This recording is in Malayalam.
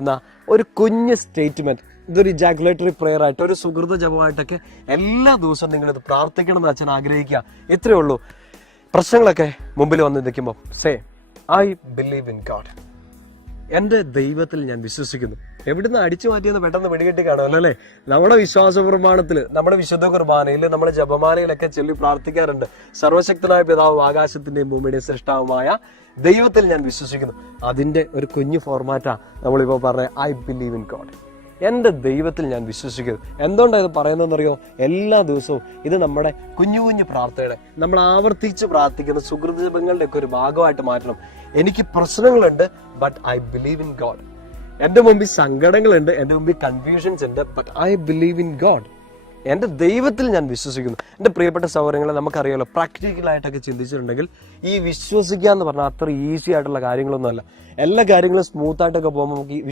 എന്ന ഒരു കുഞ്ഞ് സ്റ്റേറ്റ്മെന്റ്, ഇതൊരു ഇജാക്കുലേറ്ററി പ്രെയർ ആയിട്ട്, ഒരു സുഹൃത ജപമായിട്ടൊക്കെ എല്ലാ ദിവസവും നിങ്ങളിത് പ്രാർത്ഥിക്കണം എന്ന് അച്ഛൻ ആഗ്രഹിക്കുക. ഇത്രയേ ഉള്ളൂ. പ്രശ്നങ്ങളൊക്കെ മുമ്പിൽ വന്ന് നിൽക്കുമ്പോൾ say I believe in God. എന്റെ ദൈവത്തിൽ ഞാൻ വിശ്വസിക്കുന്നു. എവിടുന്ന് അടിച്ചു മാറ്റിയെന്ന് പെട്ടെന്ന് പിടികെട്ടി കാണുമല്ലോ അല്ലേ? നമ്മുടെ വിശ്വാസ പ്രമാണത്തില്, നമ്മുടെ വിശുദ്ധ കുർബാനയിൽ, നമ്മുടെ ജപമാലയിലൊക്കെ ചൊല്ലി പ്രാർത്ഥിക്കാറുണ്ട്. സർവശക്തനായ പിതാവ്, ആകാശത്തിന്റെയും ഭൂമിയുടെയും സൃഷ്ടാവുമായ ദൈവത്തിൽ ഞാൻ വിശ്വസിക്കുന്നു. അതിന്റെ ഒരു കുഞ്ഞു ഫോർമാറ്റാ നമ്മളിപ്പോ പറഞ്ഞ ഐ ബിലീവ് ഇൻ ഗോഡ്. എന്റെ ദൈവത്തിൽ ഞാൻ വിശ്വസിക്കുന്നു. എന്തുകൊണ്ടാണ് ഇത് പറയുന്നതെന്നറിയോ? എല്ലാ ദിവസവും ഇത് നമ്മുടെ കുഞ്ഞു കുഞ്ഞു പ്രാർത്ഥനയുടെ, നമ്മൾ ആവർത്തിച്ച് പ്രാർത്ഥിക്കുന്ന സുഹൃത ജപങ്ങളുടെ ഒക്കെ ഒരു ഭാഗമായിട്ട് മാറ്റണം. എനിക്ക് പ്രശ്നങ്ങളുണ്ട്, but I believe in God. എന്റെ മുമ്പിൽ സങ്കടങ്ങളുണ്ട്, എന്റെ മുമ്പിൽ കൺഫ്യൂഷൻസ് ഉണ്ട്, but I believe in God. എന്റെ ദൈവത്തിൽ ഞാൻ വിശ്വസിക്കുന്നു. എന്റെ പ്രിയപ്പെട്ട സഹോദരങ്ങളെ, നമുക്കറിയാലോ, പ്രാക്ടിക്കലായിട്ടൊക്കെ ചിന്തിച്ചിട്ടുണ്ടെങ്കിൽ ഈ വിശ്വസിക്കുക എന്ന് പറഞ്ഞാൽ അത്ര ഈസി ആയിട്ടുള്ള കാര്യങ്ങളൊന്നുമല്ല. എല്ലാ കാര്യങ്ങളും സ്മൂത്ത് ആയിട്ടൊക്കെ പോകുമ്പോൾ നമുക്ക്